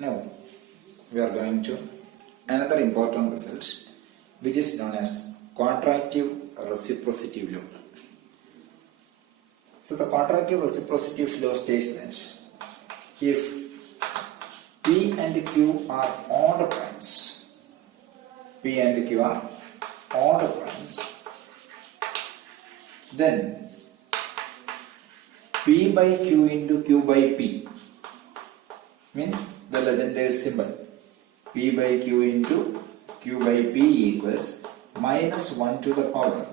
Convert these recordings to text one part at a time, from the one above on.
Now we are going to another important result which is known as quadratic reciprocity law. So the quadratic reciprocity law states that if P and Q are odd primes, P and Q are odd primes, then P by Q into Q by P means the legendary symbol P by Q into Q by P equals minus 1 to the power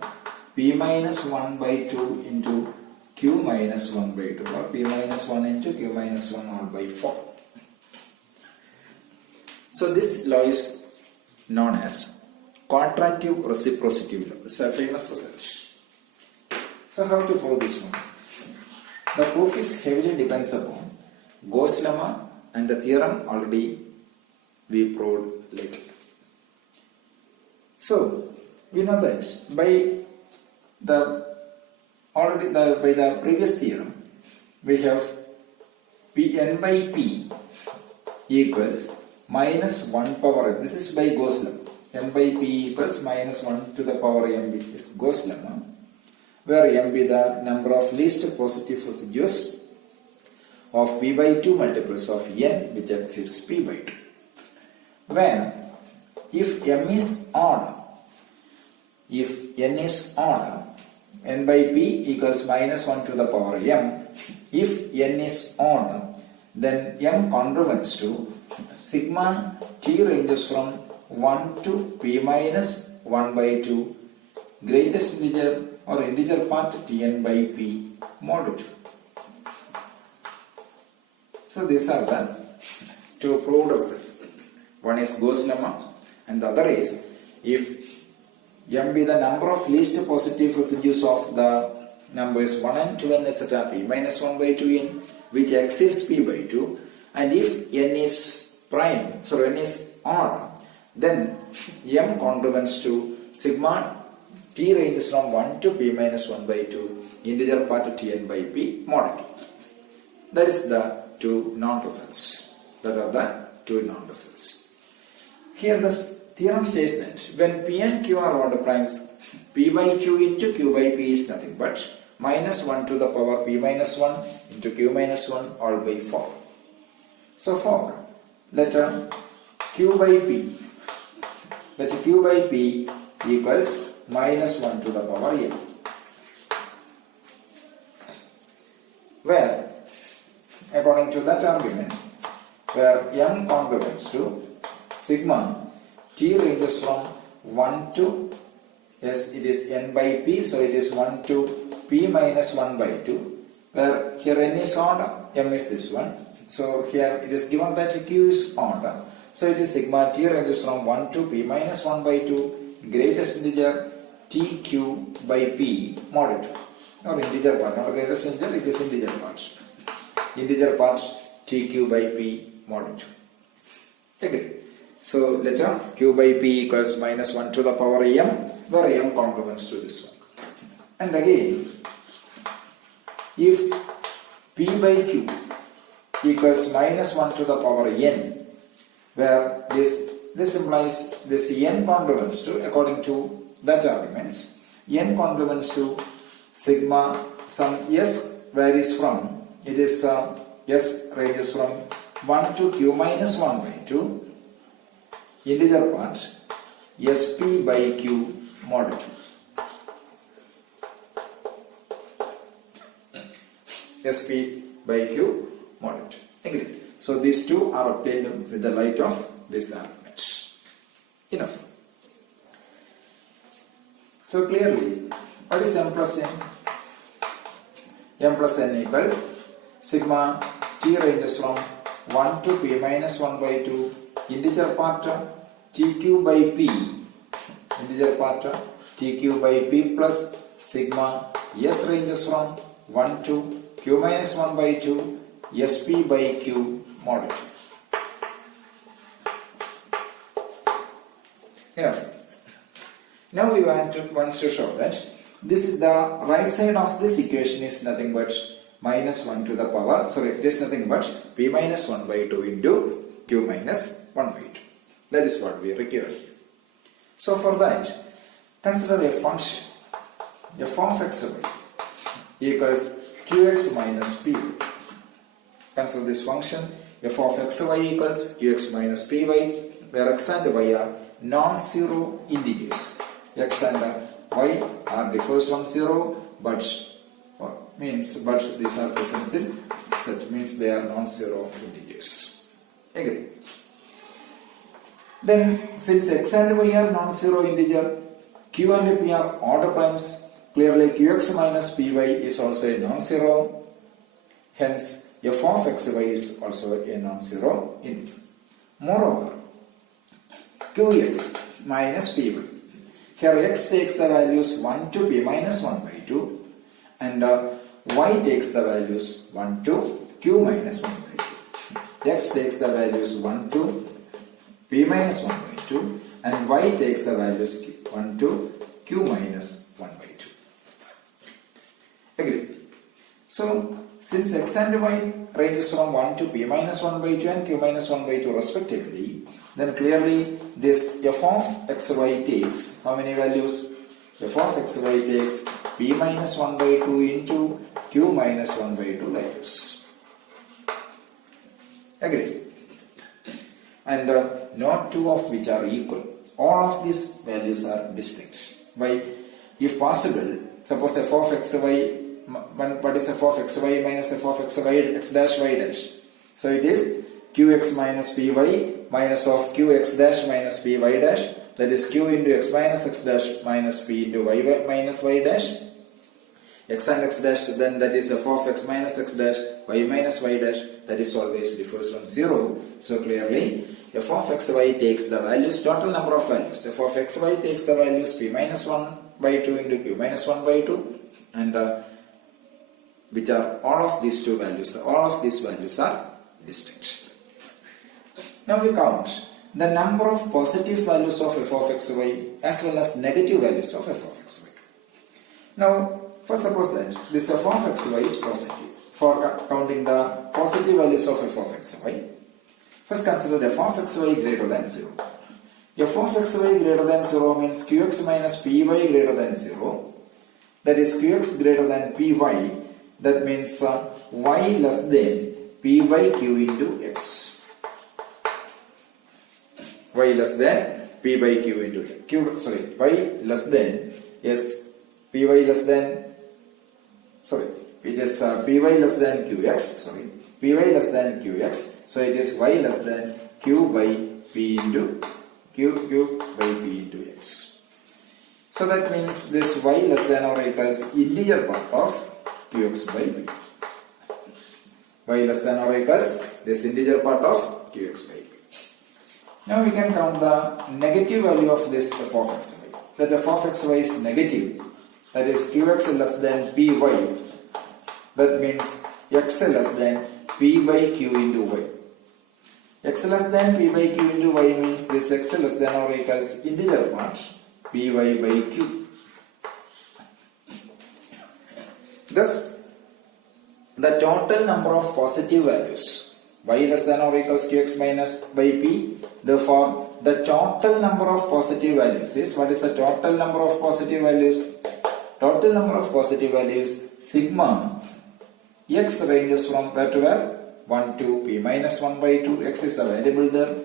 P minus 1 by 2 into Q minus 1 by 2 or P minus 1 into Q minus 1 all by 4. So this law is known as quadratic reciprocity law. It's a famous result. So how to prove this one? The proof is heavily depends upon Gauss lemma and the theorem already we proved later. So we know that by the previous theorem we have Pn by P equals minus 1 power n. This is by Gauss lemma. N by P equals minus 1 to the power m is Gauss lemma, where m be the number of least positive residues of P by 2 multiples of n which exceeds P by 2. Where if m is odd, if n is odd, n by P equals minus 1 to the power m. If n is odd, then m congruence to sigma t ranges from 1 to P minus 1 by 2, greatest integer or integer part Tn by P mod 2. So these are the two proved results. One is Gauss lemma and the other is if m be the number of least positive residues of the numbers 1 and 2 n etc. P minus 1 by 2 n which exceeds P by 2, and if n is prime, so n is odd, then m congruence to sigma t ranges from 1 to P minus 1 by 2, integer part Tn by P mod 2. That is the two non-results. That are the two non-results. Here the theorem states that when P and Q are odd primes, P by Q into Q by P is nothing but minus 1 to the power P minus 1 into Q minus 1 all by 4. So for letter Q by P, let Q by P equals minus 1 to the power m, where according to that argument, where m congruence to sigma t ranges from 1 to, yes, it is n by P, so it is 1 to P minus 1 by 2, where here n is odd, m is this one. So here it is given that Q is odd, so it is sigma t ranges from 1 to P minus 1 by 2, greatest integer TQ by P mod 2, or integer part, not greatest integer, it is integer part. Integer part TQ by P mod 2. Agree. So letter Q by P equals minus 1 to the power m, where m congruence to this one. And again, if P by Q equals minus 1 to the power n, where this implies this n congruence to, according to that arguments, n congruence to sigma some s varies from, it is s ranges from 1 to Q minus 1 by 2, integer part sp by Q mod 2. sp by Q mod 2. Agree. So these two are obtained with the light of this argument. Enough. So clearly, what is m plus n? M plus n equals sigma t ranges from 1 to P minus 1 by 2, integer part TQ by P, integer part TQ by P plus sigma s ranges from 1 to Q minus 1 by 2, sp by Q mod 2. Enough. Now we want to show that this is the right side of this equation is nothing but minus 1 to the power, sorry, it is nothing but P minus 1 by 2 into q minus 1 by 2. That is what we require here. So for that, consider a function f of xy equals qx minus py. Consider this function f of xy equals qx minus py, where x and y are non-zero integers. X and y are differs from 0, but these are present in set, means they are non-zero integers. Agree? Then, since x and y are non-zero integer, q and p are order primes, clearly qx minus py is also a non-zero, hence f of xy is also a non-zero integer. Moreover, qx minus py, here x takes the values 1 to p minus 1 by 2 and y takes the values 1 to q minus 1 by 2. X takes the values 1 to p minus 1 by 2 and y takes the values 1 to q minus 1 by 2. Agree? So, since x and y ranges from 1 to p minus 1 by 2 and q minus 1 by 2 respectively, then clearly this f of xy takes how many values? F of xy takes p minus 1 by 2 into q minus 1 by 2 values. Agree? And not two of which are equal. All of these values are distinct. By, if possible, suppose f of xy, what is f of xy minus f of xy x dash y dash? So it is qx minus py minus of qx dash minus py dash, that is q into x minus x dash minus p into y minus y dash. X and x dash, then that is f of x minus x dash, y minus y dash, that is always differs from 0. So clearly f of xy takes the values, total number of values. F of xy takes the values p minus 1 by 2 into q minus 1 by 2 and which are all of these two values. All of these values are distinct. Now we count the number of positive values of f of xy as well as negative values of f of xy. Now first suppose that this f of xy is positive. For counting the positive values of f of xy, first consider f of xy greater than 0. F of xy greater than 0 means qx minus py greater than 0. That is qx greater than py. That means y less than p by q into x. Y less than p by q into q. Sorry, y less than py less than. Sorry, it is py less than qx. Sorry, py less than qx. So it is y less than q by p into q by p into x. So that means this y less than or equals integer part of qx by p. Y less than or equals this integer part of qx by p. Now we can count the negative value of this f of xy. That f of xy is negative. That is qx less than py. That means x less than p by q into y. X less than p by q into y means this x less than or equals integer part py by q. Thus, the total number of positive values y less than or equals qx minus by p. Therefore, the total number of positive values is, what is the total number of positive values? Total number of positive values sigma x ranges from where to where? 1 to p minus 1 by 2. X is the variable there.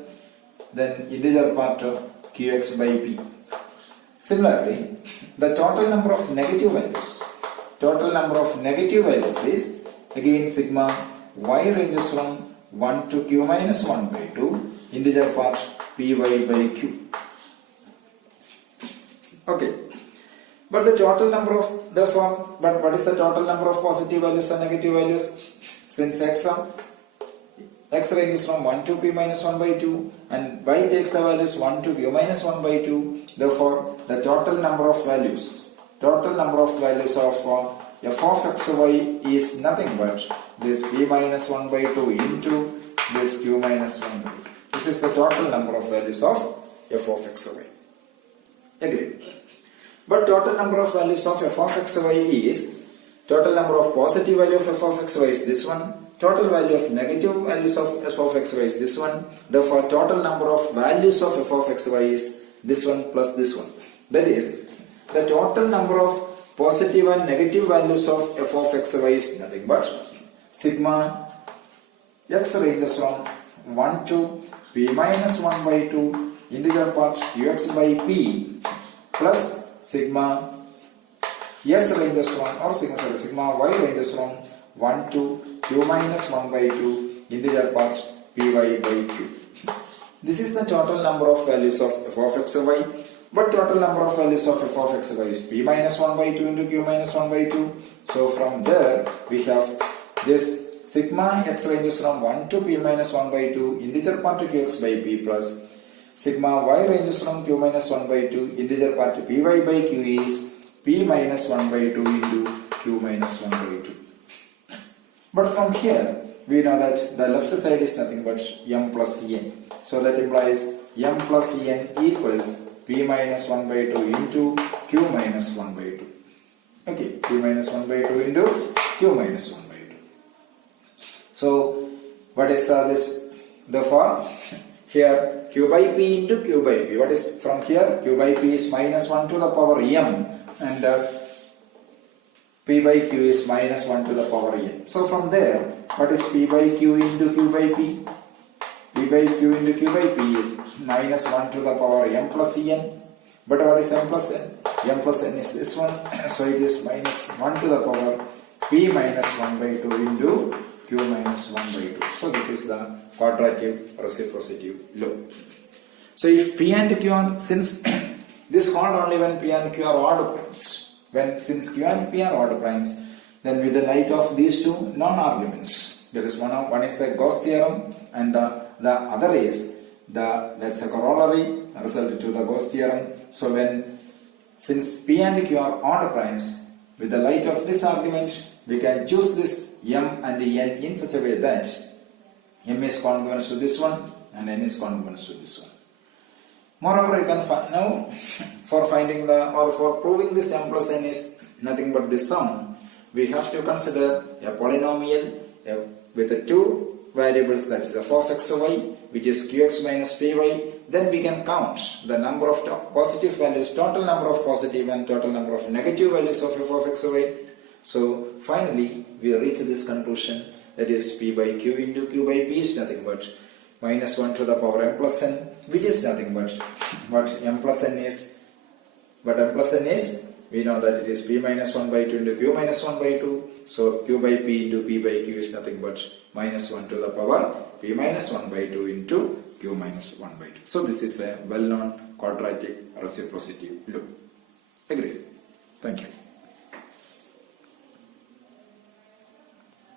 Then integer part of qx by p. Similarly, the total number of negative values. Total number of negative values is again sigma y ranges from 1 to q minus 1 by 2. Integer part py by q. Okay. But the total number of what is the total number of positive values and negative values? Since x ranges from 1 to p minus 1 by 2 and y takes the values 1 to q minus 1 by 2. Therefore, the total number of values of f of xy is nothing but this p minus 1 by 2 into this q minus 1 by 2. This is the total number of values of f of xy. Agreed. But total number of values of f of xy is, total number of positive value of f of xy is this one, total value of negative values of f of xy is this one. Therefore, total number of values of f of xy is this one plus this one. That is, the total number of positive and negative values of f of xy is nothing but sigma x ranges from 1 to p minus 1 by 2 integer part qx by p plus sigma s ranges from, or sigma y ranges from 1 to q minus 1 by 2 integer part py by q. This is the total number of values of f of xy, but total number of values of f of xy is p minus 1 by 2 into q minus 1 by 2. So from there we have this sigma x ranges from 1 to p minus 1 by 2 integer part to qx by p plus sigma y ranges from q minus 1 by 2 integer part to py by q is p minus 1 by 2 into q minus 1 by 2. But from here we know that the left side is nothing but m plus n. So that implies m plus n equals p minus 1 by 2 into q minus 1 by 2. Okay, p minus 1 by 2 into q minus 1 by 2. So what is this? Therefore, here q by p into q by p. What is from here? Q by p is minus 1 to the power m and p by q is minus 1 to the power n. So from there, what is p by q into q by p? P by q into q by p is minus 1 to the power m plus n. But what is m plus n? M plus n is this one. So it is minus 1 to the power p minus 1 by 2 into q minus 1 by 2. So this is the quadratic reciprocity law. So if p and q are, since this hold only when p and q are odd primes. Since q and p are odd primes, then with the light of these two non-arguments, there is one is the Gauss theorem and the other is that's a corollary result to the Gauss theorem. So since p and q are odd primes, with the light of this argument, we can choose this m and n in such a way that m is congruent to this one and n is congruent to this one. Moreover, you can find now for finding for proving this m plus n is nothing but this sum, we have to consider a polynomial with the two variables, that is f of xy, which is qx minus py. Then we can count the number of positive values, total number of positive and total number of negative values of f of xy. So finally we reach this conclusion, that is p by q into q by p is nothing but minus 1 to the power m plus n, which is nothing but what m plus n is. But m plus n is, we know that it is p minus 1 by 2 into q minus 1 by 2. So q by p into p by q is nothing but minus 1 to the power p minus 1 by 2 into q minus 1 by 2. So this is a well-known quadratic reciprocity law. Agree? Thank you.